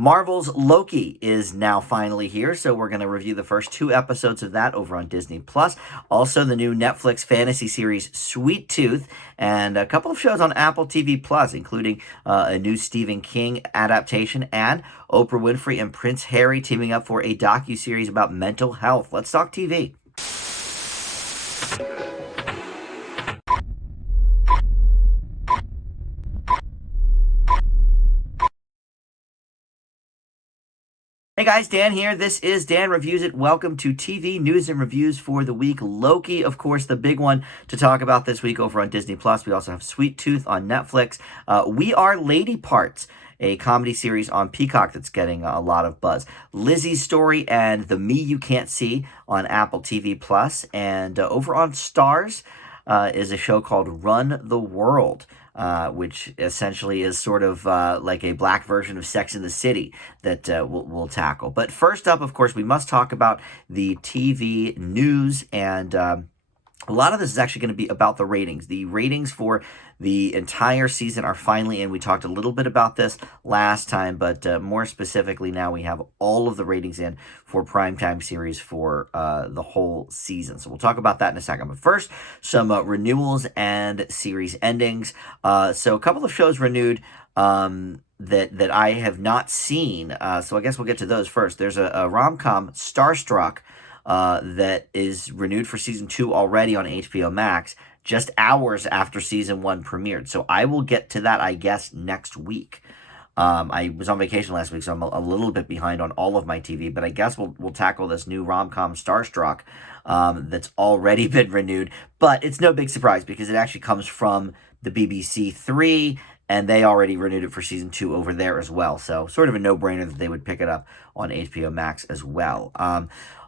Marvel's Loki is now finally here, so we're going to review the first 2 episodes of that over on Disney Plus. Also, the new Netflix fantasy series Sweet Tooth, and a couple of shows on Apple TV Plus, including a new Stephen King adaptation and Oprah Winfrey and Prince Harry teaming up for a docuseries about mental health. Let's talk TV. Hey guys, Dan here. This is Dan Reviews It. Welcome to TV news and reviews for the week. Loki, of course, the big one to talk about this week over on Disney Plus. We also have Sweet Tooth on Netflix. We Are Lady Parts, a comedy series on Peacock that's getting a lot of buzz. Lisey's Story and The Me You Can't See on Apple TV Plus, and over on Stars is a show called Run the World. Which essentially is sort of like a black version of Sex in the City that we'll tackle. But first up, of course, we must talk about the TV news, and a lot of this is actually going to be about the ratings. The ratings for the entire season are finally in. We talked a little bit about this last time, but more specifically now we have all of the ratings in for primetime series for the whole season. So we'll talk about that in a second. But first, some renewals and series endings. So a couple of shows renewed that I have not seen. So I guess we'll get to those first. There's a rom-com, Starstruck, that is renewed for season 2 already on HBO Max, just hours after season 1 premiered. So I will get to that, I guess, next week. I was on vacation last week, so I'm a little bit behind on all of my TV, but I guess we'll tackle this new rom-com, Starstruck, that's already been renewed. But it's no big surprise because it actually comes from the BBC 3, and they already renewed it for season 2 over there as well. So sort of a no-brainer that they would pick it up on HBO Max as well.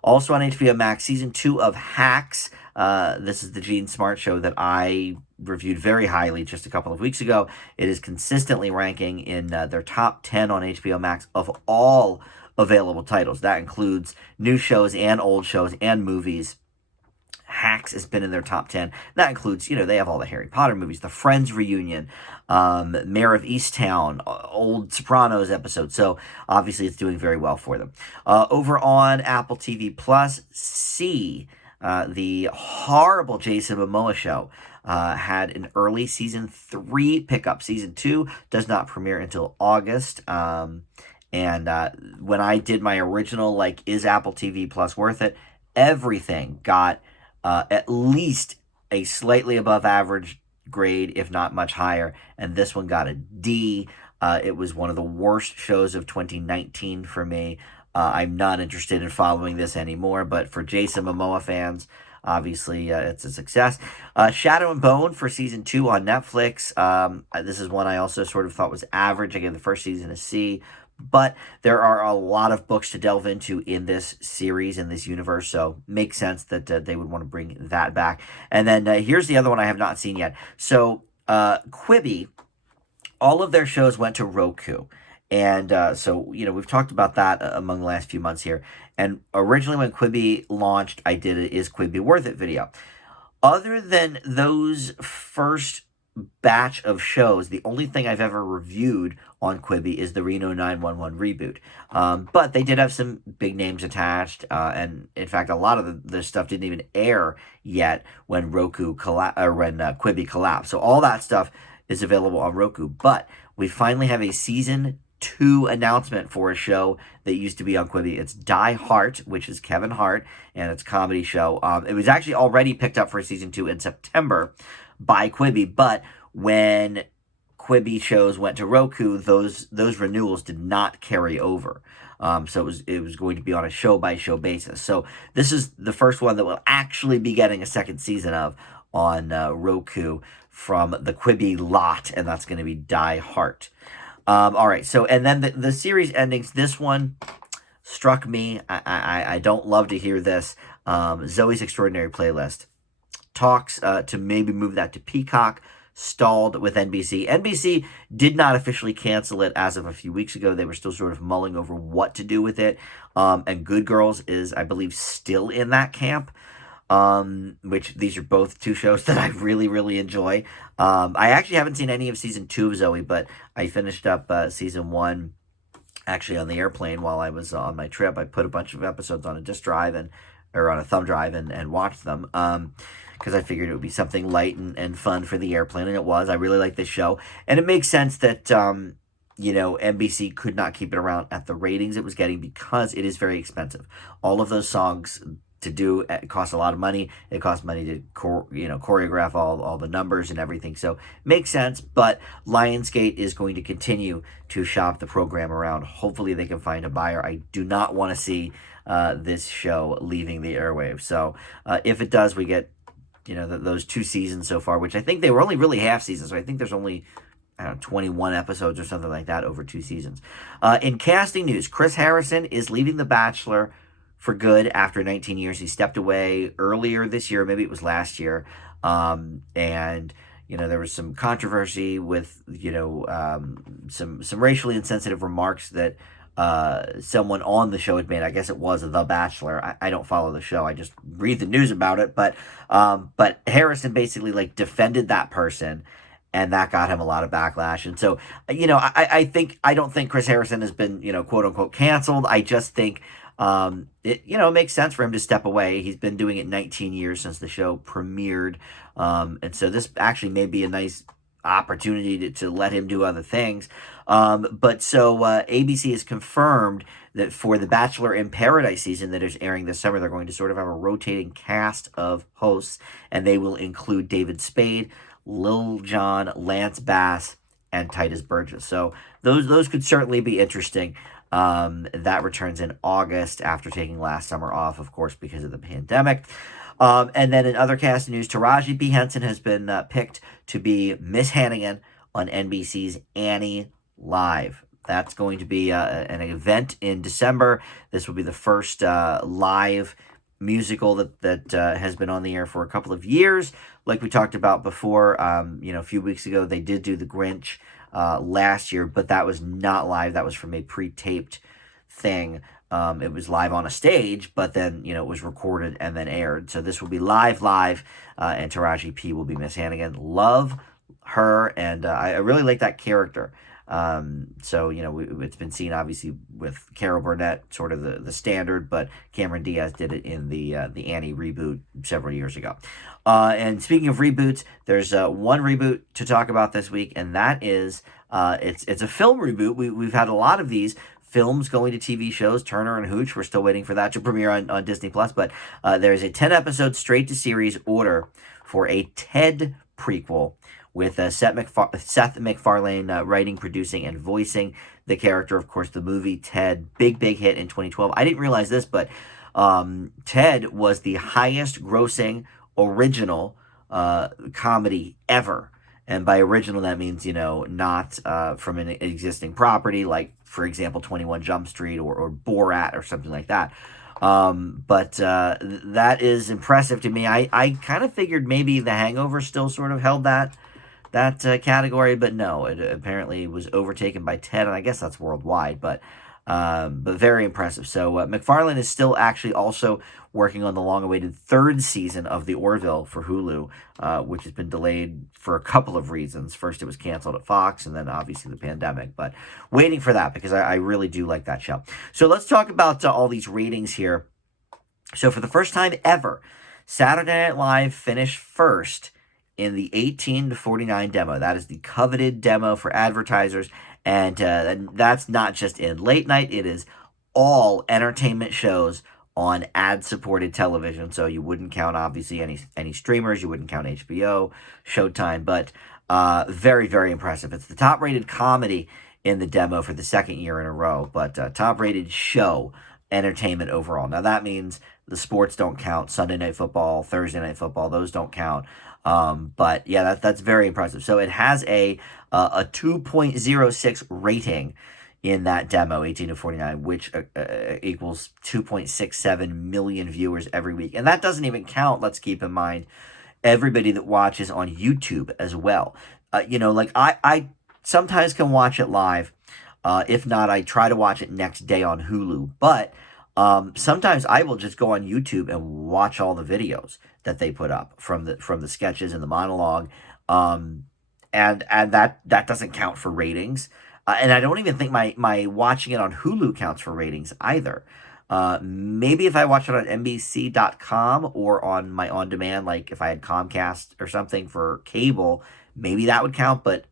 Also on HBO Max, season 2 of Hacks. This is the Gene Smart show that I reviewed very highly just a couple of weeks ago. It is consistently ranking in their top 10 on HBO Max of all available titles. That includes new shows and old shows and movies. Hacks has been in their top 10. That includes, they have all the Harry Potter movies, the Friends reunion, Mayor of Easttown, old Sopranos episodes. So obviously it's doing very well for them. Over on Apple TV Plus, the horrible Jason Momoa show, had an early season 3 pickup. Season 2 does not premiere until August. And when I did my original, is Apple TV Plus worth it? Everything got at least a slightly above average grade, if not much higher, and this one got a D. It was one of the worst shows of 2019 for me. I'm not interested in following this anymore, but for Jason Momoa fans, obviously it's a success. Shadow and Bone for season 2 on Netflix. This is one I also sort of thought was average. I gave the first season a C. But there are a lot of books to delve into in this series, in this universe, so makes sense that they would want to bring that back. And then here's the other one I have not seen yet. So Quibi, all of their shows went to Roku. And so, we've talked about that among the last few months here. And originally when Quibi launched, I did a Is Quibi Worth It video. Other than those first batch of shows, the only thing I've ever reviewed on Quibi is the Reno 911 reboot. But they did have some big names attached, and in fact, a lot of the stuff didn't even air yet when Quibi collapsed. So all that stuff is available on Roku. But we finally have a season 2 announcement for a show that used to be on Quibi. It's Die Hart, which is Kevin Hart, and it's a comedy show. It was actually already picked up for season 2 in September by Quibi, but when Quibi shows went to Roku, those renewals did not carry over. So it was going to be on a show-by-show basis. So this is the first one that will actually be getting a second season of on Roku from the Quibi lot, and that's going to be Die Hart. All right, so and then the series endings, this one struck me. I don't love to hear this. Zoe's Extraordinary Playlist talks to maybe move that to Peacock, stalled with NBC. NBC did not officially cancel it as of a few weeks ago. They were still sort of mulling over what to do with it. And Good Girls is, I believe, still in that camp. Which these are both 2 shows that I really, really enjoy. I actually haven't seen any of season 2 of Zoe, but I finished up season 1 actually on the airplane while I was on my trip. I put a bunch of episodes on a disk drive or on a thumb drive and watched them. Because I figured it would be something light and fun for the airplane, and it was. I really like this show, and it makes sense that NBC could not keep it around at the ratings it was getting because it is very expensive. All of those songs to do it costs a lot of money. It costs money to choreograph all the numbers and everything. So makes sense. But Lionsgate is going to continue to shop the program around. Hopefully they can find a buyer. I do not want to see this show leaving the airwaves. So if it does, we get those 2 seasons so far, which I think they were only really half seasons. So I think there's only 21 episodes or something like that over 2 seasons. In casting news, Chris Harrison is leaving The Bachelor for good after 19 years. He stepped away earlier this year, maybe it was last year, and there was some controversy with some racially insensitive remarks that someone on the show had made. I guess it was The Bachelor. I don't follow the show. I just read the news about it. But Harrison basically defended that person, and that got him a lot of backlash. And so, I don't think Chris Harrison has been, quote unquote canceled. I just think it makes sense for him to step away. He's been doing it 19 years since the show premiered. And so this actually may be a nice opportunity to let him do other things. But so ABC has confirmed that for the Bachelor in Paradise season that is airing this summer, they're going to sort of have a rotating cast of hosts, and they will include David Spade, Lil Jon, Lance Bass, and Titus Burgess. So those could certainly be interesting. That returns in August after taking last summer off, of course, because of the pandemic. And then in other cast news, Taraji P. Henson has been picked to be Miss Hannigan on NBC's Annie Live. That's going to be an event in December. This will be the first live musical that has been on the air for a couple of years. Like we talked about before, a few weeks ago, they did do The Grinch last year, but that was not live. That was from a pre-taped thing. It was live on a stage, but then, it was recorded and then aired. So this will be live, and Taraji P. will be Miss Hannigan. Love her, and I really like that character. It's been seen, obviously, with Carol Burnett, sort of the standard, but Cameron Diaz did it in the Annie reboot several years ago. And speaking of reboots, there's one reboot to talk about this week, and that is it's a film reboot. We've had a lot of these films going to TV shows. Turner and Hooch, we're still waiting for that to premiere on Disney Plus, but there's a 10-episode straight-to-series order for a Ted prequel with Seth MacFarlane writing, producing, and voicing the character. Of course, the movie Ted, big hit in 2012. I didn't realize this, but Ted was the highest grossing original comedy ever. And by original, that means, not from an existing property, like, for example, 21 Jump Street or Borat or something like that. But that is impressive to me. I kind of figured maybe The Hangover still sort of held that category, but no, it apparently was overtaken by Ted, and I guess that's worldwide, but very impressive. So MacFarlane is still actually also working on the long-awaited 3rd season of The Orville for Hulu, which has been delayed for a couple of reasons. First, it was canceled at Fox, and then obviously the pandemic, but waiting for that because I really do like that show. So let's talk about all these ratings here. So for the first time ever, Saturday Night Live finished first in the 18 to 49 demo. That is the coveted demo for advertisers, and that's not just in late night. It is all entertainment shows on ad-supported television. So you wouldn't count, obviously, any streamers. You wouldn't count HBO, Showtime, but very, very impressive. It's the top-rated comedy in the demo for the 2nd year in a row, but top-rated show entertainment overall. Now, that means the sports don't count. Sunday Night Football, Thursday Night Football, those don't count. But yeah, that's very impressive. So it has a 2.06 rating in that demo, 18 to 49, which equals 2.67 million viewers every week. And that doesn't even count, let's keep in mind, everybody that watches on YouTube as well. I sometimes can watch it live. If not, I try to watch it next day on Hulu. But sometimes I will just go on YouTube and watch all the videos that they put up from the sketches and the monologue, and that doesn't count for ratings. And I don't even think my watching it on Hulu counts for ratings either. Maybe if I watch it on NBC.com or on my on demand, like if I had Comcast or something for cable, maybe that would count. But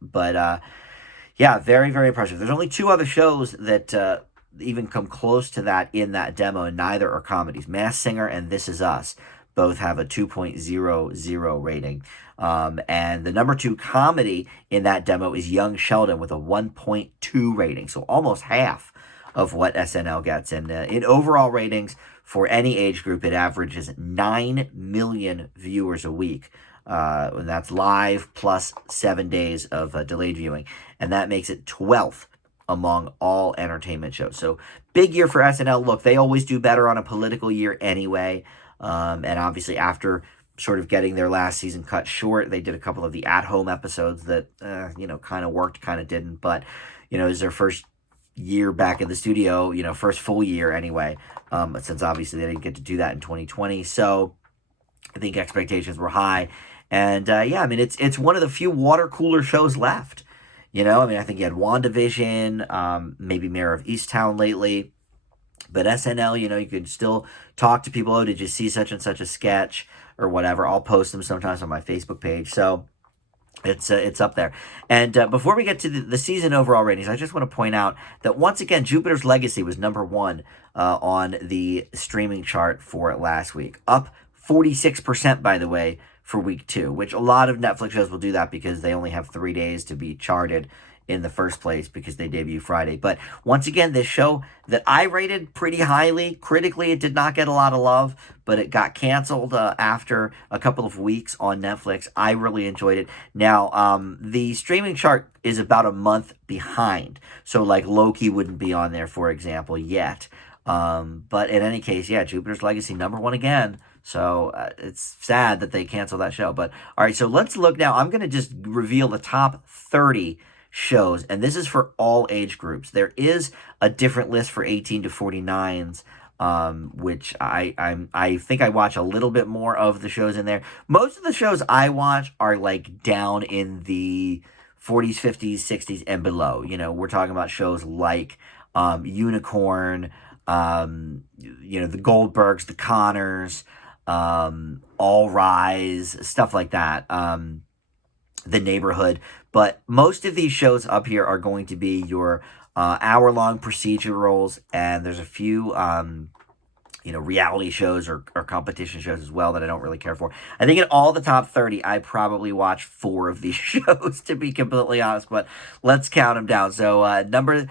yeah, very, very impressive. There's only two other shows that even come close to that in that demo, and neither are comedies. Masked Singer and This Is Us both have a 2.00 rating. And the number two comedy in that demo is Young Sheldon with a 1.2 rating, so almost half of what SNL gets. And in overall ratings for any age group, it averages 9 million viewers a week. And that's live plus 7 days of delayed viewing. And that makes it 12th among all entertainment shows. So big year for SNL. Look, they always do better on a political year anyway. And obviously after sort of getting their last season cut short, they did a couple of the at-home episodes that, kind of worked, kind of didn't. But, it was their first year back in the studio, first full year anyway, since obviously they didn't get to do that in 2020. So I think expectations were high. And yeah, I mean, it's one of the few water cooler shows left. I think you had WandaVision, maybe Mayor of Easttown lately. But SNL, you could still talk to people. Oh, did you see such and such a sketch or whatever? I'll post them sometimes on my Facebook page. So it's up there. And before we get to the season overall ratings, I just want to point out that once again, Jupiter's Legacy was number one on the streaming chart for last week. Up 46%, by the way, for week 2, which a lot of Netflix shows will do that because they only have 3 days to be charted in the first place because they debut Friday. But once again, this show that I rated pretty highly, critically, it did not get a lot of love, but it got canceled after a couple of weeks on Netflix. I really enjoyed it. Now, the streaming chart is about a month behind. So like Loki wouldn't be on there, for example, yet. But in any case, yeah, Jupiter's Legacy, number one again. So it's sad that they canceled that show. But all right, so let's look now. I'm going to just reveal the top 30 shows, and this is for all age groups. There is a different list for 18 to 49s, which I think I watch a little bit more of the shows in there. Most of the shows I watch are like down in the 40s, 50s, 60s, and below. We're talking about shows like Unicorn, the Goldbergs, the Connors, All Rise, stuff like that. The Neighborhood. But most of these shows up here are going to be your hour-long procedurals, and there's a few reality shows or competition shows as well that I don't really care for. I think in all the top 30, I probably watch 4 of these shows, to be completely honest, but let's count them down. So number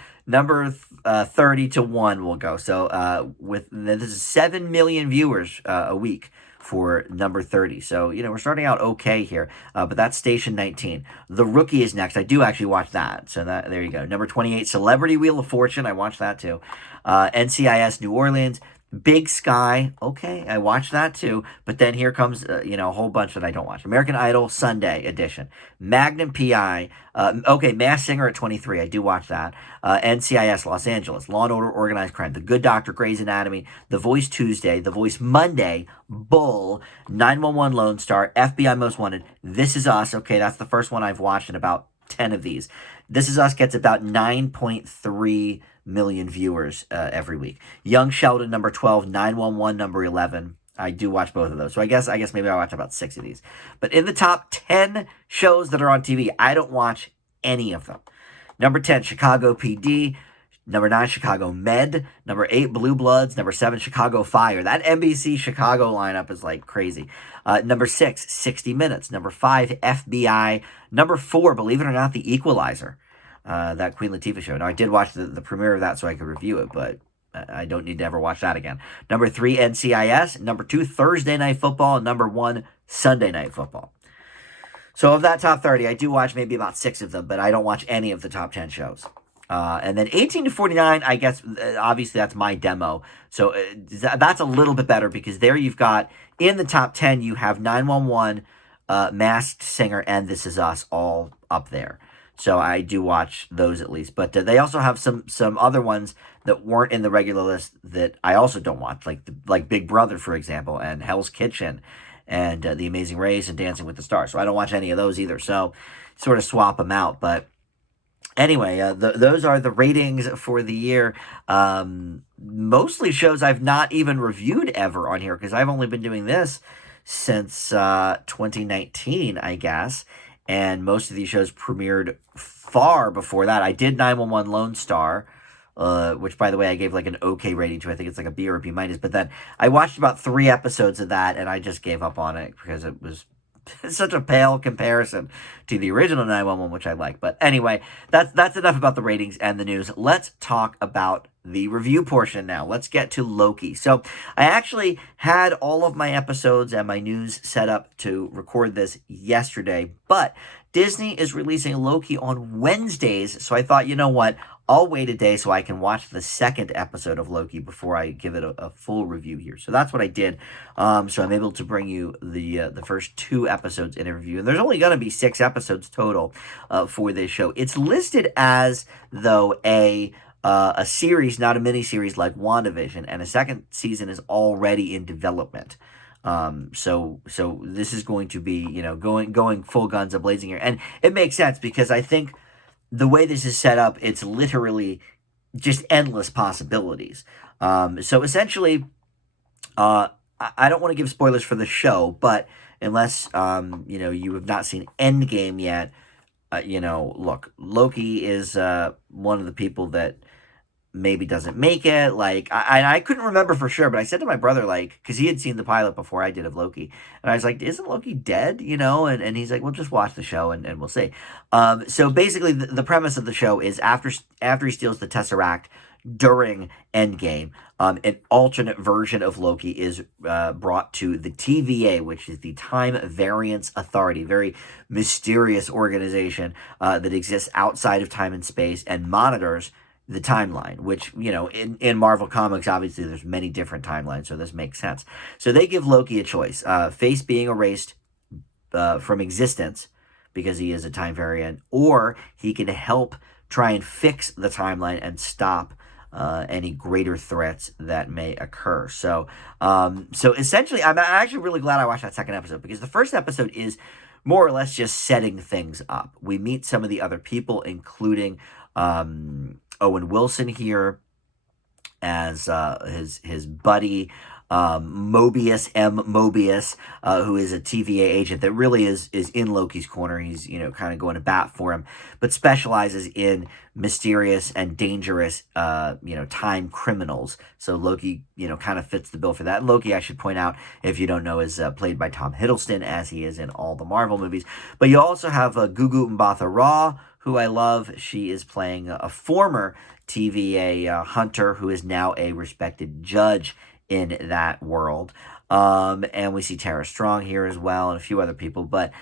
30 to 1 will go. So this is 7 million viewers a week for number 30. So, we're starting out okay here, but that's Station 19. The Rookie is next. I do actually watch that. So there you go. Number 28, Celebrity Wheel of Fortune. I watched that too. NCIS New Orleans. Big Sky, okay, I watched that too. But then here comes, a whole bunch that I don't watch. American Idol Sunday edition, Magnum PI, Masked Singer at 23, I do watch that. NCIS Los Angeles, Law and Order Organized Crime, The Good Doctor, Grey's Anatomy, The Voice Tuesday, The Voice Monday, Bull, 911 Lone Star, FBI Most Wanted, This Is Us, okay, that's the first one I've watched in about 10 of these. This Is Us gets about 9.3 million viewers every week. Young Sheldon, number 12, 911, number 11. I do watch both of those. So I guess maybe I watch about 6 of these. But in the top 10 shows that are on TV, I don't watch any of them. Number 10, Chicago PD. Number 9, Chicago Med. Number 8, Blue Bloods. Number 7, Chicago Fire. That NBC Chicago lineup is like crazy. Number 6, 60 Minutes. Number 5, FBI. Number 4, believe it or not, The Equalizer. That Queen Latifah show. Now, I did watch the premiere of that so I could review it, but I don't need to ever watch that again. Number 3, NCIS. Number 2, Thursday Night Football. And number 1, Sunday Night Football. So of that top 30, I do watch maybe about 6 of them, but I don't watch any of the top 10 shows. And then 18 to 49, I guess, obviously that's my demo. So that's a little bit better because there you've got, in the top 10, you have 911, Masked Singer, and This Is Us all up there. So I do watch those at least. But they also have some other ones that weren't in the regular list that I also don't watch, like Big Brother, for example, and Hell's Kitchen, and The Amazing Race, and Dancing with the Stars. So I don't watch any of those either. So sort of swap them out. But Anyway, those are the ratings for the year. Mostly shows I've not even reviewed ever on here because I've only been doing this since 2019, I guess. And most of these shows premiered far before that. I did 911 Lone Star, which, by the way, I gave like an okay rating to. I think it's like a B or a B minus. But then I watched about 3 episodes of that and I just gave up on it because it was such a pale comparison to the original 911, which I like. But anyway, that's enough about the ratings and the news. Let's talk about the review portion now. Let's get to Loki. So I actually had all of my episodes and my news set up to record this yesterday, but Disney is releasing Loki on Wednesdays, so I thought, you know what? I'll wait a day so I can watch the second episode of Loki before I give it a full review here. So that's what I did. So I'm able to bring you the first 2 episodes in a review. And there's only going to be 6 episodes total for this show. It's listed as, though, a series, not a miniseries like WandaVision, and a second season is already in development. So this is going to be, going full guns a blazing here. And it makes sense because I think the way this is set up, it's literally just endless possibilities. So essentially, I don't want to give spoilers for the show, but unless you have not seen Endgame yet, look, Loki is one of the people that maybe doesn't make it. Like, I couldn't remember for sure, but I said to my brother, like, because he had seen the pilot before I did of Loki, and I was like, isn't Loki dead? And he's like, well, just watch the show and we'll see. So basically, the premise of the show is after he steals the Tesseract during Endgame, an alternate version of Loki is brought to the TVA, which is the Time Variance Authority, very mysterious organization that exists outside of time and space and monitors the timeline, which, in Marvel Comics, obviously there's many different timelines, so this makes sense. So they give Loki a choice, face being erased from existence because he is a time variant, or he can help try and fix the timeline and stop any greater threats that may occur. So essentially, I'm actually really glad I watched that second episode because the first episode is more or less just setting things up. We meet some of the other people, including Owen Wilson here as his buddy Mobius Mobius, who is a TVA agent that really is in Loki's corner. He's kind of going to bat for him, but specializes in mysterious and dangerous time criminals. So Loki kind of fits the bill for that. And Loki, I should point out, if you don't know, is played by Tom Hiddleston, as he is in all the Marvel movies. But you also have Gugu Mbatha Raw, who I love. She is playing a former TVA hunter who is now a respected judge in that world. And we see Tara Strong here as well and a few other people. But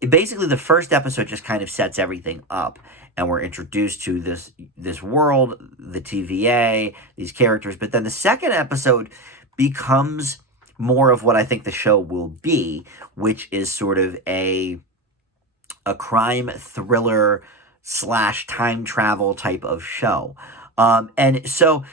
basically the first episode just kind of sets everything up. And we're introduced to this world, the TVA, these characters. But then the second episode becomes more of what I think the show will be, which is sort of a crime thriller / time travel type of show. And so,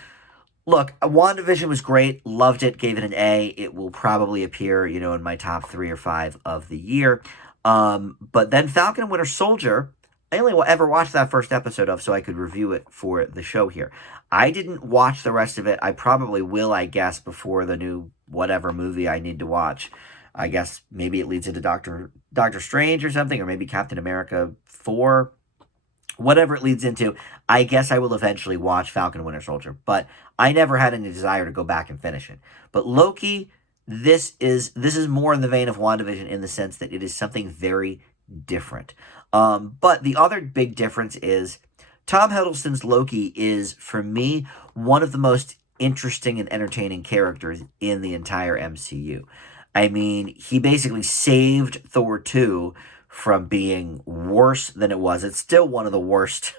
look, WandaVision was great. Loved it. Gave it an A. It will probably appear, in my top 3 or 5 of the year. But then Falcon and Winter Soldier, I only ever watched that first episode of so I could review it for the show here. I didn't watch the rest of it. I probably will, I guess, before the new whatever movie I need to watch. I guess maybe it leads into Doctor Strange or something, or maybe Captain America 4. Whatever it leads into, I guess I will eventually watch Falcon and Winter Soldier. But I never had any desire to go back and finish it. But Loki, this is more in the vein of WandaVision in the sense that it is something very different. But the other big difference is Tom Hiddleston's Loki is, for me, one of the most interesting and entertaining characters in the entire MCU. I mean, he basically saved Thor 2 from being worse than it was. It's still one of the worst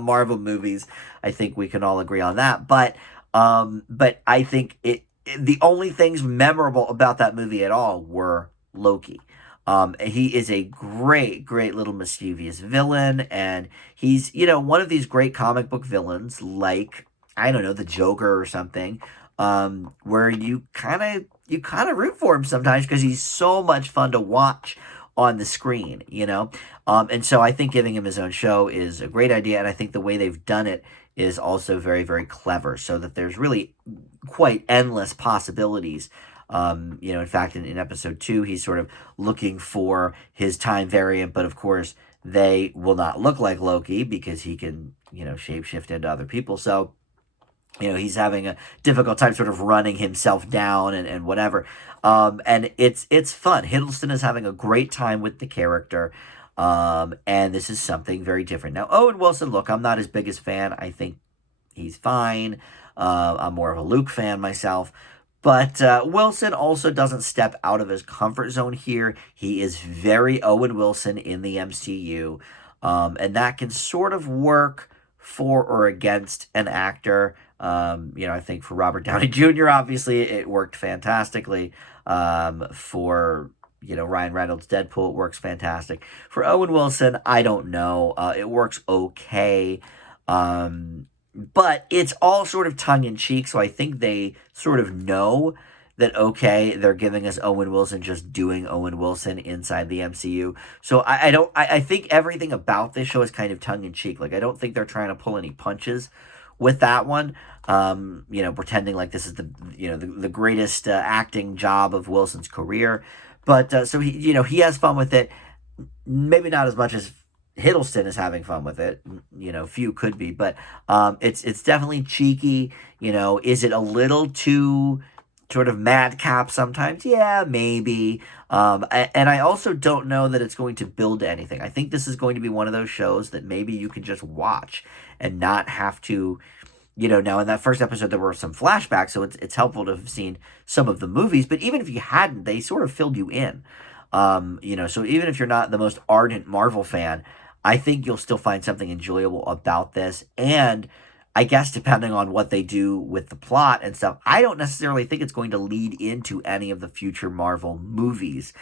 Marvel movies. I think we can all agree on that. But I think the only things memorable about that movie at all were Loki. He is a great little mischievous villain, and he's, one of these great comic book villains, like, I don't know, the Joker or something, where you kind of root for him sometimes because he's so much fun to watch on the screen, you know? And so I think giving him his own show is a great idea, and I think the way they've done it is also very, very clever, so that there's really quite endless possibilities. In fact, in episode 2, he's sort of looking for his time variant, but of course, they will not look like Loki because he can, shapeshift into other people. So, he's having a difficult time sort of running himself down and whatever. And it's fun. Hiddleston is having a great time with the character. And this is something very different. Now, Owen Wilson, look, I'm not his biggest fan. I think he's fine. I'm more of a Luke fan myself. But Wilson also doesn't step out of his comfort zone here. He is very Owen Wilson in the MCU. And that can sort of work for or against an actor. I think for Robert Downey Jr., obviously, it worked fantastically. For Ryan Reynolds' Deadpool, it works fantastic. For Owen Wilson, I don't know. It works okay. But it's all sort of tongue-in-cheek, so I think they sort of know that, okay, they're giving us Owen Wilson just doing Owen Wilson inside the MCU. So I think everything about this show is kind of tongue-in-cheek. Like, I don't think they're trying to pull any punches with that one. Pretending like this is the greatest acting job of Wilson's career. But so he has fun with it. Maybe not as much as Hiddleston is having fun with it. Few could be, but it's definitely cheeky. Is it a little too sort of madcap sometimes? Yeah, maybe. And I also don't know that it's going to build to anything. I think this is going to be one of those shows that maybe you can just watch and not have to. Now in that first episode there were some flashbacks, so it's helpful to have seen some of the movies. But even if you hadn't, they sort of filled you in. So even if you're not the most ardent Marvel fan, I think you'll still find something enjoyable about this. And I guess depending on what they do with the plot and stuff, I don't necessarily think it's going to lead into any of the future Marvel movies.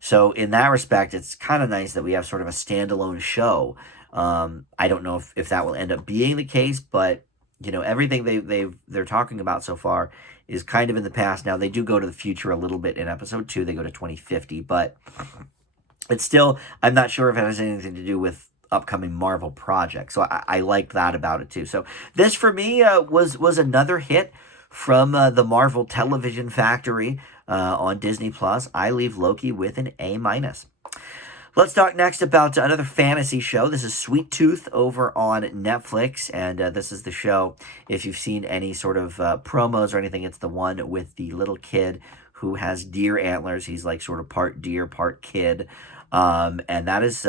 So in that respect, it's kind of nice that we have sort of a standalone show. I don't know if that will end up being the case, but everything they're talking about so far is kind of in the past. Now they do go to the future a little bit in episode 2. They go to 2050, but it's still, I'm not sure if it has anything to do with upcoming Marvel projects. So I like that about it too. So this for me was another hit from the Marvel Television Factory on Disney Plus. I leave Loki with an A-. Let's talk next about another fantasy show. This is Sweet Tooth over on Netflix, and this is the show, if you've seen any sort of promos or anything, it's the one with the little kid who has deer antlers. He's like sort of part deer, part kid, and that is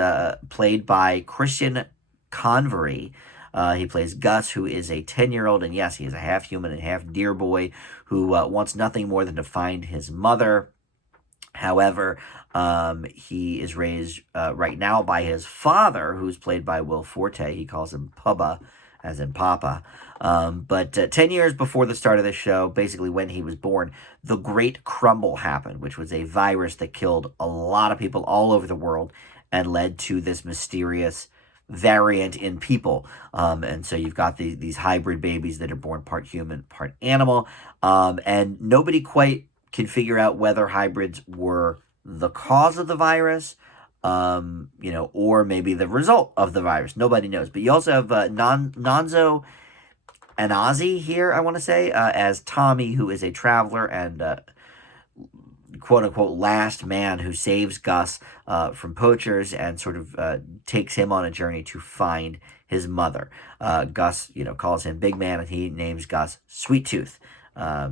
played by Christian Convery. He plays Gus, who is a 10-year-old, and yes, he is a half human and half deer boy who wants nothing more than to find his mother. However, he is raised right now by his father, who's played by Will Forte. He calls him Pubba, as in Papa. But 10 years before the start of the show, basically when he was born, the Great Crumble happened, which was a virus that killed a lot of people all over the world and led to this mysterious variant in people. And so you've got these hybrid babies that are born part human, part animal. And nobody quite can figure out whether hybrids were the cause of the virus, or maybe the result of the virus. Nobody knows. But you also have Nonzo Anazi here, I want to say, as Tommy, who is a traveler and quote-unquote last man who saves Gus from poachers and sort of takes him on a journey to find his mother. Gus, calls him Big Man, and he names Gus Sweet Tooth.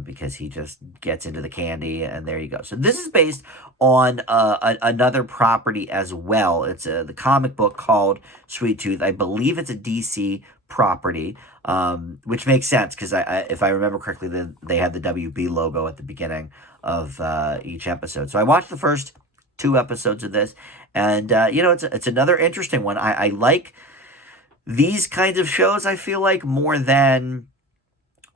Because he just gets into the candy, and there you go. So this is based on another property as well. It's the comic book called Sweet Tooth. I believe it's a DC property, which makes sense because if I remember correctly, they had the WB logo at the beginning of each episode. So I watched the first 2 episodes of this, and it's another interesting one. I like these kinds of shows. I feel like more than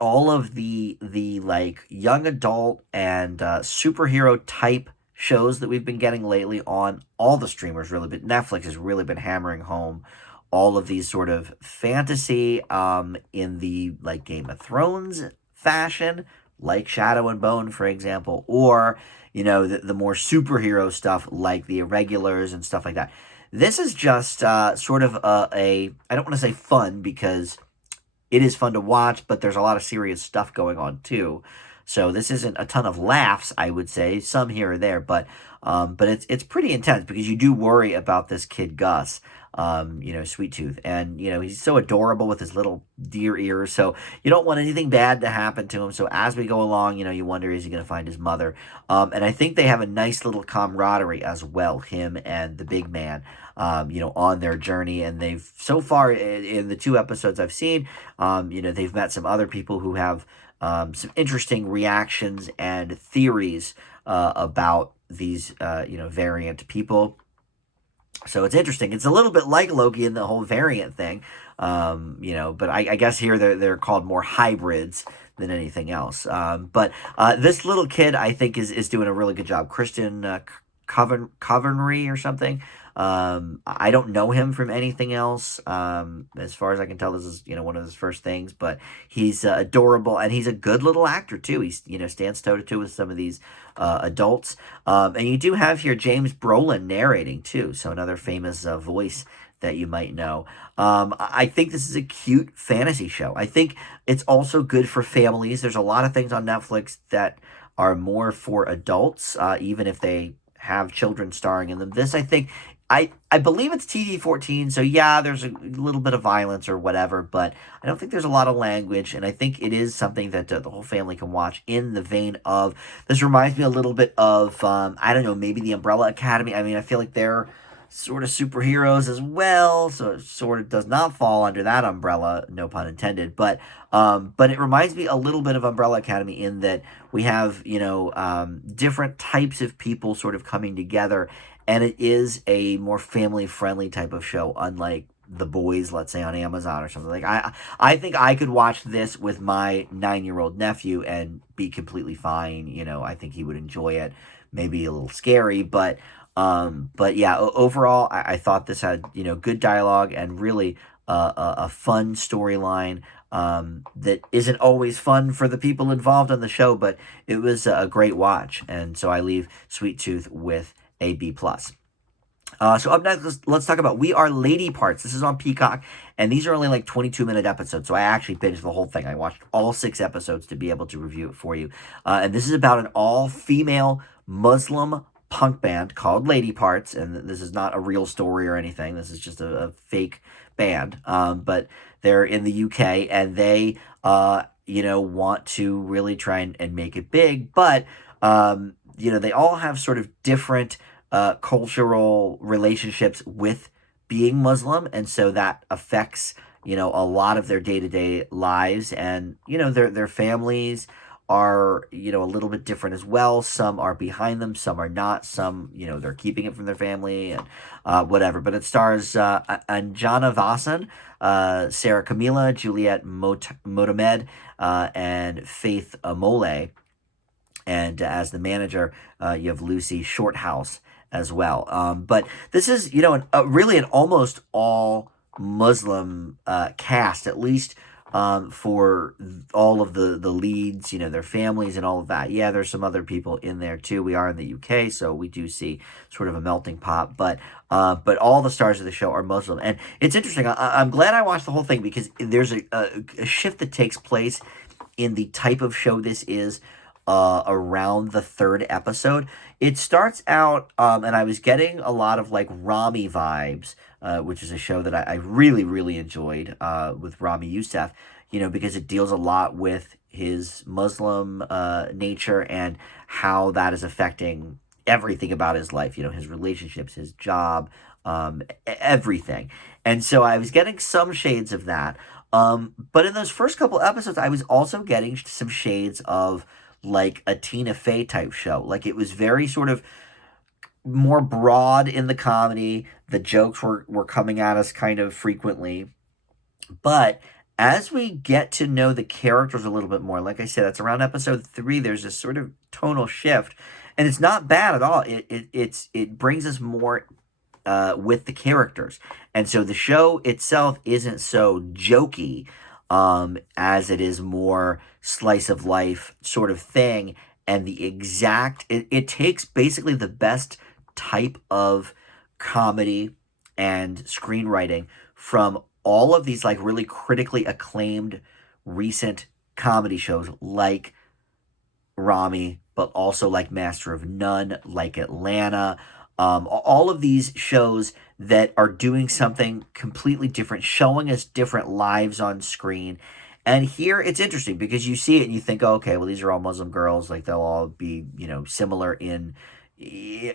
all of the like young adult and superhero type shows that we've been getting lately on all the streamers, really, but Netflix has really been hammering home all of these sort of fantasy in the like Game of Thrones fashion, like Shadow and Bone, for example, or the more superhero stuff like the Irregulars and stuff like that. This is just sort of I don't want to say fun, because it is fun to watch, but there's a lot of serious stuff going on too. So this isn't a ton of laughs, I would say, some here or there, but it's pretty intense, because you do worry about this kid Gus, Sweet Tooth, and he's so adorable with his little deer ears. So you don't want anything bad to happen to him. So as we go along, you wonder, is he going to find his mother? And I think they have a nice little camaraderie as well, him and the big man. On their journey, and they've so far in the 2 episodes I've seen, they've met some other people who have some interesting reactions and theories about these, variant people. So it's interesting. It's a little bit like Loki in the whole variant thing, but I guess here they're called more hybrids than anything else. But this little kid, I think, is doing a really good job. Christian Covenry or something. I don't know him from anything else. As far as I can tell, this is one of his first things. But he's adorable, and he's a good little actor too. He's stands toe to toe with some of these adults. And you do have here James Brolin narrating too, so another famous voice that you might know. I think this is a cute fantasy show. I think it's also good for families. There's a lot of things on Netflix that are more for adults, even if they have children starring in them. This, I think, I believe it's TV-14, so yeah, there's a little bit of violence or whatever, but I don't think there's a lot of language, and I think it is something that the whole family can watch, in the vein of, this reminds me a little bit of, I don't know, maybe the Umbrella Academy. I mean, I feel like they're sort of superheroes as well, so it sort of does not fall under that umbrella, no pun intended, but it reminds me a little bit of Umbrella Academy, in that we have, different types of people sort of coming together, and it is a more family-friendly type of show, unlike The Boys, let's say, on Amazon or something. Like, I think I could watch this with my 9-year-old nephew and be completely fine. I think he would enjoy it. Maybe a little scary, but yeah, overall, I thought this had, good dialogue, and really a fun storyline, that isn't always fun for the people involved on the show, but it was a great watch. And so I leave Sweet Tooth with a B+. So up next, let's talk about We Are Lady Parts. This is on Peacock, and these are only like 22-minute episodes, so I actually binged the whole thing. I watched all 6 episodes to be able to review it for you. And this is about an all-female Muslim punk band called Lady Parts, and this is not a real story or anything. This is just a fake band, but they're in the UK, and they, want to really try and make it big, but, they all have sort of different cultural relationships with being Muslim, and so that affects, a lot of their day-to-day lives, and, their families are, a little bit different as well. Some are behind them, some are not, some, they're keeping it from their family, and whatever. But it stars Anjana Vasan, Sarah Camila, Juliette Motamed, and Faith Amole. And as the manager, you have Lucy Shorthouse as well. But this is, really an almost all Muslim cast, at least for all of the leads, their families and all of that. Yeah, there's some other people in there too. We are in the UK, so we do see sort of a melting pot. But all the stars of the show are Muslim. And it's interesting. I'm glad I watched the whole thing, because there's a shift that takes place in the type of show this is around the 3rd episode. It starts out, and I was getting a lot of like Rami vibes, which is a show that I really, really enjoyed, with Rami Youssef, because it deals a lot with his Muslim nature, and how that is affecting everything about his life, his relationships, his job, everything. And so I was getting some shades of that. But in those first couple episodes, I was also getting some shades of like a Tina Fey type show. Like, it was very sort of more broad in the comedy. The jokes were coming at us kind of frequently. But as we get to know the characters a little bit more, like I said, that's around episode 3, there's this sort of tonal shift. And it's not bad at all. It brings us more with the characters. And so the show itself isn't so jokey. as it is more slice of life sort of thing. And it takes basically the best type of comedy and screenwriting from all of these like really critically acclaimed recent comedy shows like Rami, but also like Master of None, like Atlanta. All of these shows that are doing something completely different, showing us different lives on screen. And here it's interesting because you see it and you think, oh, okay, well, these are all Muslim girls. Like they'll all be, similar in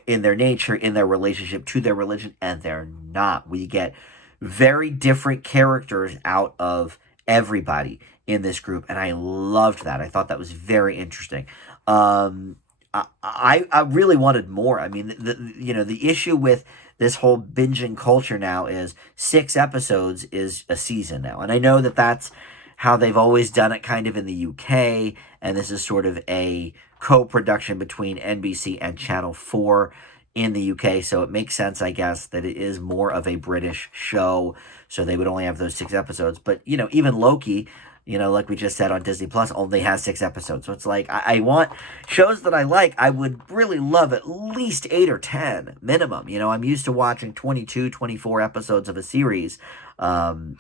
their nature, in their relationship to their religion, and they're not. We get very different characters out of everybody in this group, and I loved that. I thought that was very interesting. Um, I really wanted more. I mean, the issue with this whole binging culture now is 6 episodes is a season now, and I know that that's how they've always done it, kind of in the UK, and this is sort of a co-production between NBC and Channel 4 in the UK, so it makes sense, I guess, that it is more of a British show, so they would only have those 6 episodes. But, even Loki, like we just said on Disney Plus, only has 6 episodes. So it's like, I want shows that I like. I would really love at least 8 or 10 minimum. I'm used to watching 22, 24 episodes of a series, in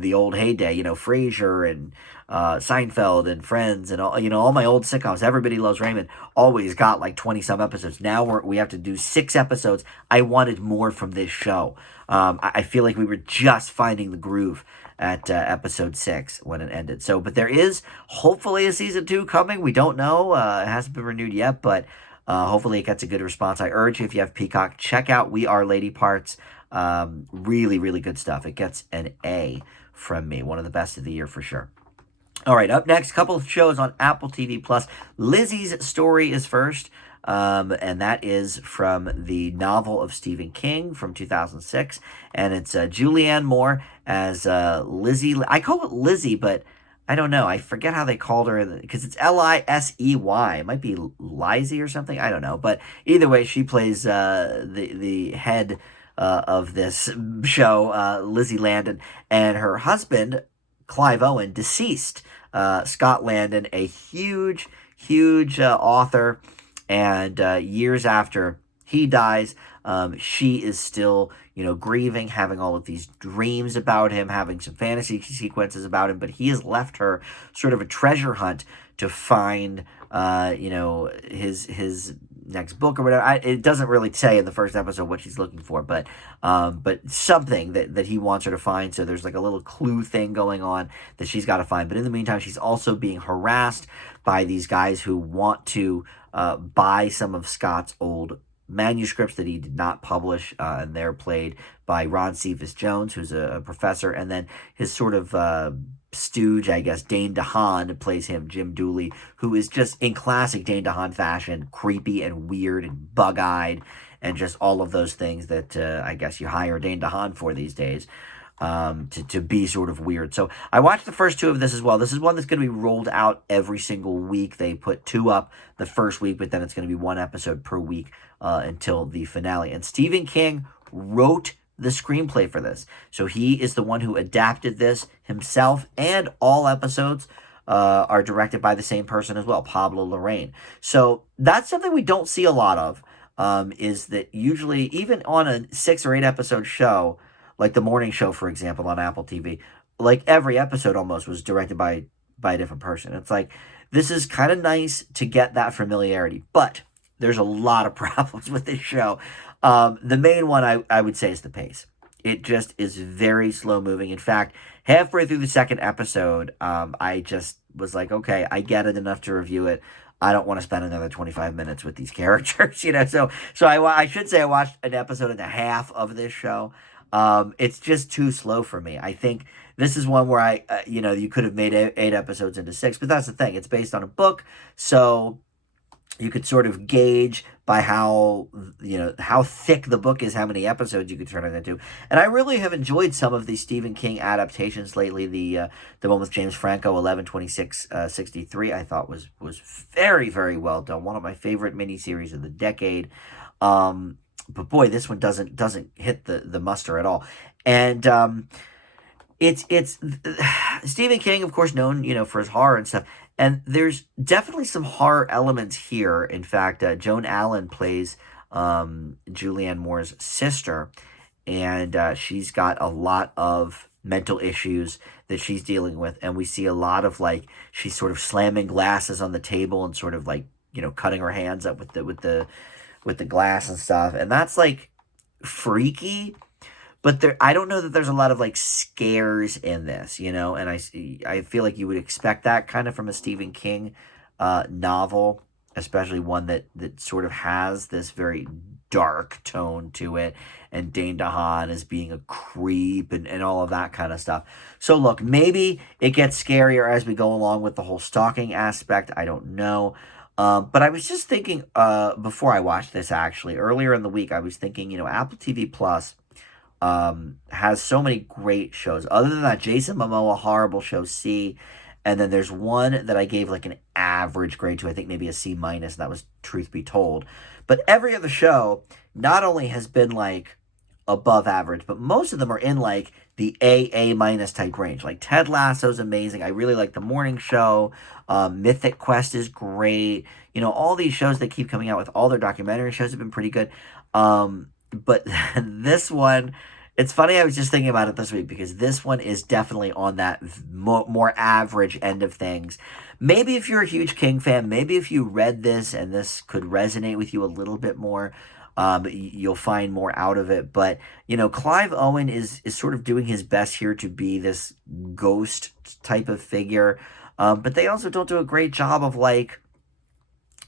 the old heyday, Frasier and Seinfeld and Friends and all my old sitcoms. Everybody Loves Raymond always got like 20 some episodes. Now we have to do 6 episodes. I wanted more from this show. I feel like we were just finding the groove at episode 6 when it ended. So, but there is hopefully a season 2 coming. We don't know. It hasn't been renewed yet, but hopefully it gets a good response. I urge you, if you have Peacock, check out We Are Lady Parts. Really, really good stuff. It gets an A from me. One of the best of the year for sure. All right, up next, couple of shows on Apple TV Plus. Lisey's Story is first, and that is from the novel of Stephen King from 2006, and it's Julianne Moore as Lizzie. I call it Lizzie, but I don't know. I forget how they called her because it's Lisey. It might be Lisey or something. I don't know, but either way, she plays the head of this show, Lizzie Landon, and her husband, Clive Owen, deceased. Scott Landon, a huge, huge author, and years after he dies, she is still, grieving, having all of these dreams about him, having some fantasy sequences about him, but he has left her sort of a treasure hunt to find, his next book or whatever. It doesn't really say in the first episode what she's looking for, but something that he wants her to find. So there's like a little clue thing going on that she's got to find. But in the meantime, she's also being harassed by these guys who want to buy some of Scott's old manuscripts that he did not publish, and they're played by Ron Cephas Jones, who's a professor, and then his sort of stooge, I guess, Dane DeHaan plays him, Jim Dooley, who is just in classic Dane DeHaan fashion, creepy and weird and bug-eyed, and just all of those things that I guess you hire Dane DeHaan for these days. To be sort of weird. So I watched the first 2 of this as well. This is one that's going to be rolled out every single week. They put 2 up the first week, but then it's going to be 1 episode per week until the finale. And Stephen King wrote the screenplay for this. So he is the one who adapted this himself, and all episodes are directed by the same person as well, Pablo Larraín. So that's something we don't see a lot of, is that usually, even on a 6 or 8 episode show, like the morning show, for example, on Apple TV, like every episode almost was directed by a different person. It's like, this is kind of nice to get that familiarity, but there's a lot of problems with this show. The main one I would say is the pace. It just is very slow moving. In fact, halfway through the second episode, I just was like, okay, I get it enough to review it. I don't want to spend another 25 minutes with these characters, So I should say I watched an episode and a half of this show. It's just too slow for me. I think this is one where you could have made 8 episodes into 6, but that's the thing. It's based on a book, so you could sort of gauge by how thick the book is, how many episodes you could turn it into. And I really have enjoyed some of these Stephen King adaptations lately. The one with James Franco, 11/26/63, I thought was very, very well done. One of my favorite miniseries of the decade. But boy, this one doesn't hit the muster at all. And it's Stephen King, of course, known for his horror and stuff, and there's definitely some horror elements here. In fact, Joan Allen plays Julianne Moore's sister, and she's got a lot of mental issues that she's dealing with, and we see a lot of like she's sort of slamming glasses on the table and sort of like cutting her hands up with the glass and stuff, and that's like freaky. But I don't know that there's a lot of like scares in this, and I feel like you would expect that kind of from a Stephen King novel, especially one that sort of has this very dark tone to it, and Dane DeHaan as being a creep and all of that kind of stuff. So look, maybe it gets scarier as we go along with the whole stalking aspect. I don't know. But I was just thinking before I watched this, actually earlier in the week, I was thinking, Apple TV Plus has so many great shows. Other than that, Jason Momoa horrible show C, and then there's one that I gave like an average grade to. I think maybe a C minus. And that was Truth Be Told. But every other show not only has been like above average, but most of them are in like the A minus type range. Like Ted Lasso's amazing. I really like The Morning Show. Mythic Quest is great. All these shows that keep coming out with all their documentary shows have been pretty good. But this one, it's funny, I was just thinking about it this week because this one is definitely on that more average end of things. Maybe if you're a huge King fan, maybe if you read this and this could resonate with you a little bit more, you'll find more out of it. But, Clive Owen is sort of doing his best here to be this ghost type of figure. But they also don't do a great job of like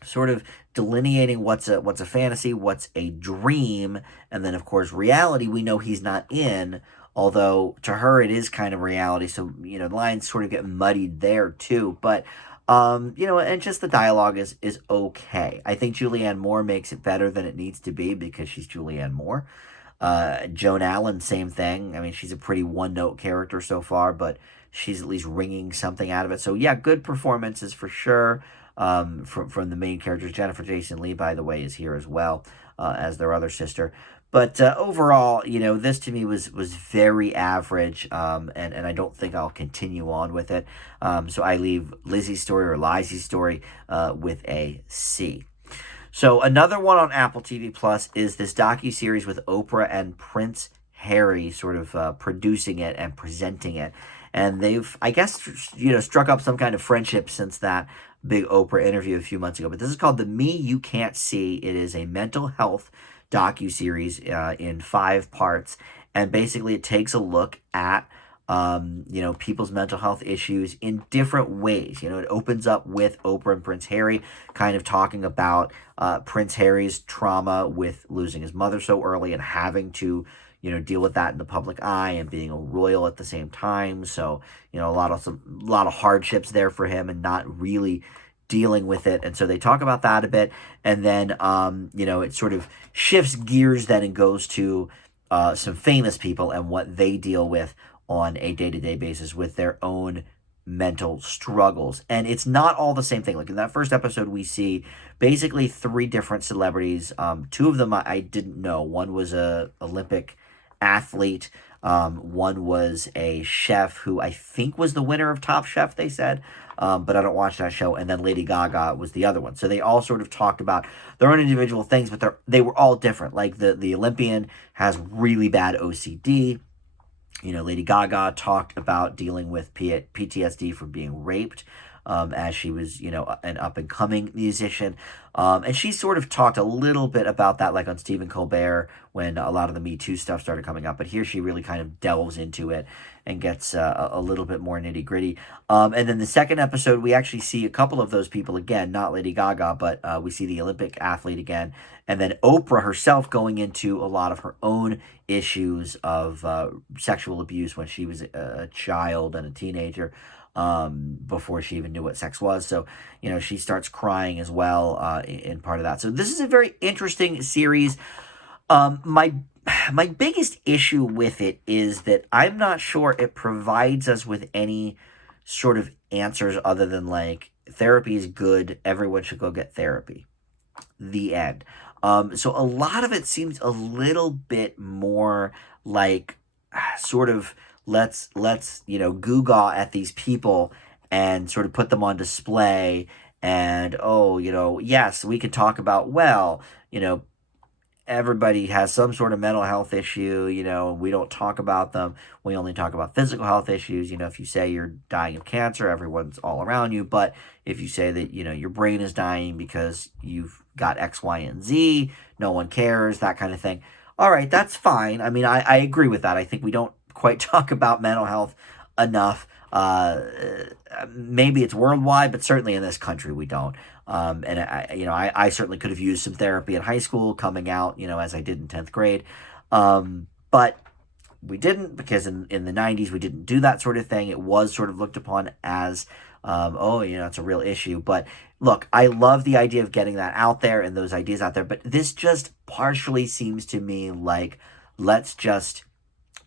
sort of delineating what's a fantasy, what's a dream, and then of course reality we know he's not in, although to her it is kind of reality, so the lines sort of get muddied there too. But and just the dialogue is okay. I think Julianne Moore makes it better than it needs to be because she's Julianne Moore. Joan Allen, same thing. I mean, she's a pretty one-note character so far, but she's at least wringing something out of it. So yeah, good performances for sure. From the main characters. Jennifer Jason Leigh, by the way, is here as well as their other sister. But overall, this to me was very average, and I don't think I'll continue on with it. So I leave Lisey's story or Lisey's story with a C. So another one on Apple TV Plus is this docuseries with Oprah and Prince Harry sort of producing it and presenting it. And they've, I guess, struck up some kind of friendship since that big Oprah interview a few months ago. But this is called The Me You Can't See. It is a mental health docuseries in 5 parts. And basically it takes a look at people's mental health issues in different ways. It opens up with Oprah and Prince Harry kind of talking about Prince Harry's trauma with losing his mother so early and having to deal with that in the public eye and being a royal at the same time. So, a lot of hardships there for him and not really dealing with it. And so they talk about that a bit. And then, it sort of shifts gears then and goes to some famous people and what they deal with on a day-to-day basis with their own mental struggles. And it's not all the same thing. Like in that first episode, we see basically 3 different celebrities. 2 of them I didn't know. One was a Olympic athlete. One was a chef who I think was the winner of Top Chef, they said. But I don't watch that show. And then Lady Gaga was the other one. So they all sort of talked about their own individual things, but they were all different. Like the Olympian has really bad OCD. Lady Gaga talked about dealing with PTSD from being raped as she was, an up-and-coming musician. And she sort of talked a little bit about that, like on Stephen Colbert, when a lot of the Me Too stuff started coming up. But here she really kind of delves into it and gets a little bit more nitty-gritty. And then the second episode, we actually see a couple of those people again, not Lady Gaga, but we see the Olympic athlete again. And then Oprah herself going into a lot of her own issues of sexual abuse when she was a child and a teenager, before she even knew what sex was. So, she starts crying as well in part of that. So this is a very interesting series. My biggest issue with it is that I'm not sure it provides us with any sort of answers other than like therapy is good, everyone should go get therapy. The end. So a lot of it seems a little bit more like sort of let's goo-gaw at these people and sort of put them on display. And oh, yes, we could talk about, well, everybody has some sort of mental health issue, we don't talk about them. We only talk about physical health issues. If you say you're dying of cancer, everyone's all around you. But if you say that, your brain is dying because you've got X, Y, and Z, no one cares, that kind of thing. All right, that's fine. I mean, I agree with that. I think we don't quite talk about mental health enough. Maybe it's worldwide, but certainly in this country we don't. And I certainly could have used some therapy in high school, coming out, as I did in 10th grade. But we didn't, because in the 90s we didn't do that sort of thing. It was sort of looked upon as, it's a real issue. But look, I love the idea of getting that out there and those ideas out there. But this just partially seems to me like, let's just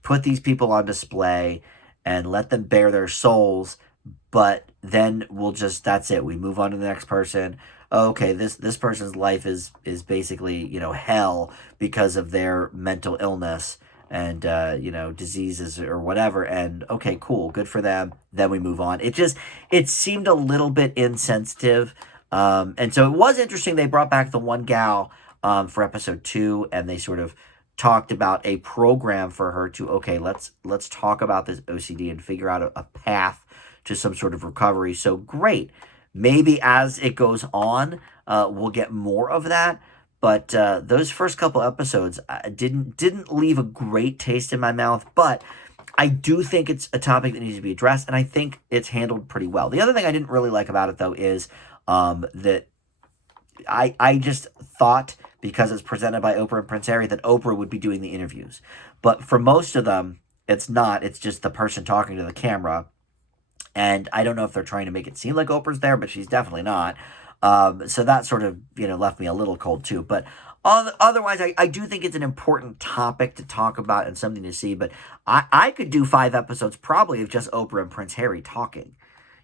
put these people on display and let them bare their souls, but then that's it. We move on to the next person. Okay, this person's life is basically, hell because of their mental illness and diseases or whatever. And okay, cool, good for them. Then we move on. It seemed a little bit insensitive. And so it was interesting. They brought back the one gal for episode 2, and they sort of talked about a program for her to, okay, let's talk about this OCD and figure out a path to some sort of recovery. So great. Maybe as it goes on, we'll get more of that. But those first couple episodes didn't leave a great taste in my mouth. But I do think it's a topic that needs to be addressed, and I think it's handled pretty well. The other thing I didn't really like about it, though, is that I just thought, because it's presented by Oprah and Prince Harry, that Oprah would be doing the interviews. But for most of them, it's not. It's just the person talking to the camera. And I don't know if they're trying to make it seem like Oprah's there, but she's definitely not. So that sort of, left me a little cold too. But otherwise, I do think it's an important topic to talk about and something to see. But I could do 5 episodes probably of just Oprah and Prince Harry talking.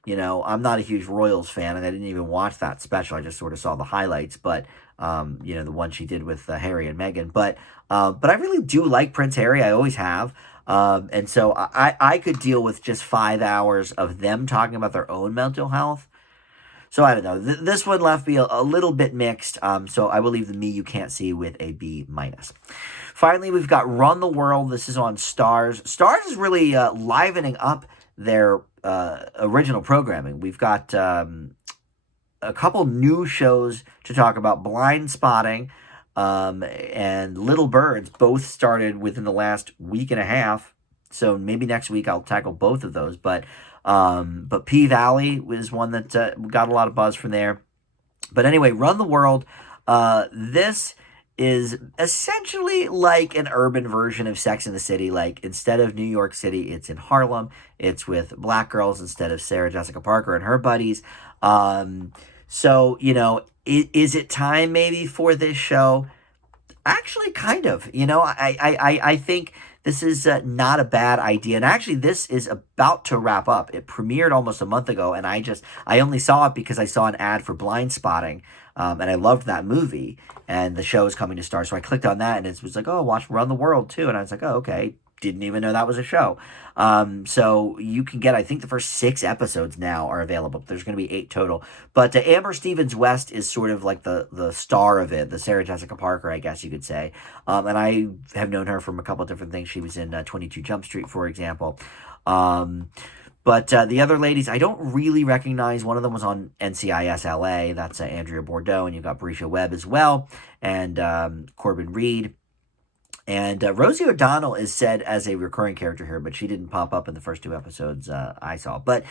I'm not a huge Royals fan, and I didn't even watch that special. I just sort of saw the highlights, but, the one she did with Harry and Meghan. But I really do like Prince Harry. I always have. And so I could deal with just 5 hours of them talking about their own mental health. So I don't know. This one left me a little bit mixed. So I will leave the Me You Can't See with a B-. Finally, we've got Run the World. This is on Starz. Starz is really livening up their original programming. We've got a couple new shows to talk about. Blind Spotting and Little Birds both started within the last week and a half. So maybe next week I'll tackle both of those. But P-Valley was one that got a lot of buzz from there. But anyway, Run the World. This is essentially like an urban version of Sex and the City. Like, instead of New York City, it's in Harlem. It's with black girls instead of Sarah Jessica Parker and her buddies. So, is it time maybe for this show? Actually, kind of. I think this is not a bad idea. And actually, this is about to wrap up. It premiered almost a month ago, and I only saw it because I saw an ad for Blind Spotting, and I loved that movie, and the show is coming to Star. So I clicked on that, and it was like, oh, watch Run the World, too. And I was like, oh, okay. Didn't even know that was a show. So you can get, I think the first 6 episodes now are available. There's going to be 8 total. But Amber Stevens-West is sort of like the star of it, the Sarah Jessica Parker, I guess you could say. And I have known her from a couple of different things. She was in 22 Jump Street, for example. But the other ladies, I don't really recognize. One of them was on NCIS LA. That's Andrea Bordeaux. And you've got Brisha Webb as well. And Corbin Reed. And Rosie O'Donnell is said as a recurring character here, but she didn't pop up in the first 2 episodes I saw. But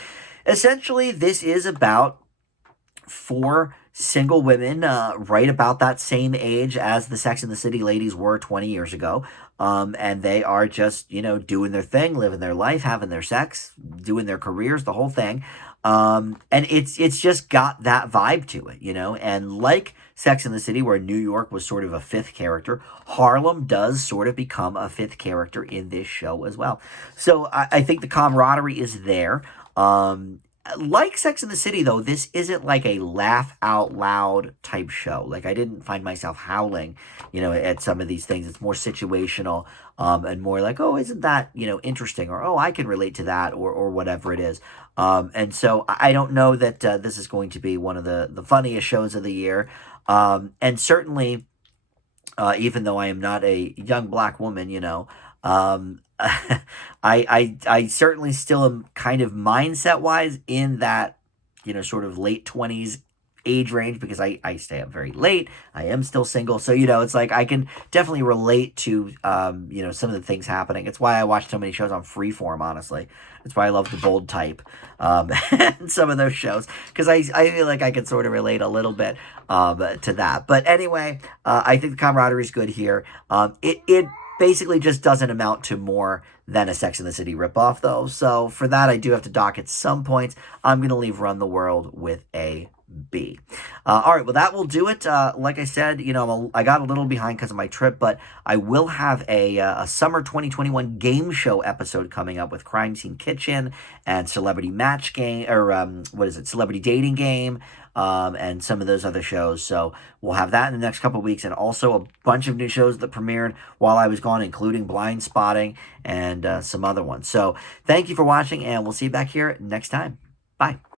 essentially, this is about 4 single women right about that same age as the Sex and the City ladies were 20 years ago. And they are just, doing their thing, living their life, having their sex, doing their careers, the whole thing. And it's just got that vibe to it, and like Sex and the City, where New York was sort of a 5th character, Harlem does sort of become a 5th character in this show as well. So I think the camaraderie is there. like Sex in the City, though, this isn't like a laugh out loud type show. Like, I didn't find myself howling, at some of these things. It's more situational, and more like, oh, isn't that, interesting? Or, oh, I can relate to that, or whatever it is. And so I don't know that this is going to be one of the funniest shows of the year. And certainly, even though I am not a young black woman, I certainly still am kind of mindset wise in that, sort of late 20s age range, because I stay up very late. I am still single. So, it's like I can definitely relate to, some of the things happening. It's why I watch so many shows on Freeform, honestly. It's why I love the bold type, and some of those shows, because I feel like I can sort of relate a little bit to that. But anyway, I think the camaraderie is good here. It basically just doesn't amount to more than a Sex and the City ripoff, though. So for that, I do have to dock at some points. I'm going to leave Run the World with a B. All right, well, that will do it. Like I said, I got a little behind because of my trip, but I will have a summer 2021 game show episode coming up with Crime Scene Kitchen and Celebrity Match Game, or what is it, Celebrity Dating Game, and some of those other shows. So we'll have that in the next couple of weeks, and also a bunch of new shows that premiered while I was gone, including Blind Spotting and some other ones. So thank you for watching, and we'll see you back here next time. Bye.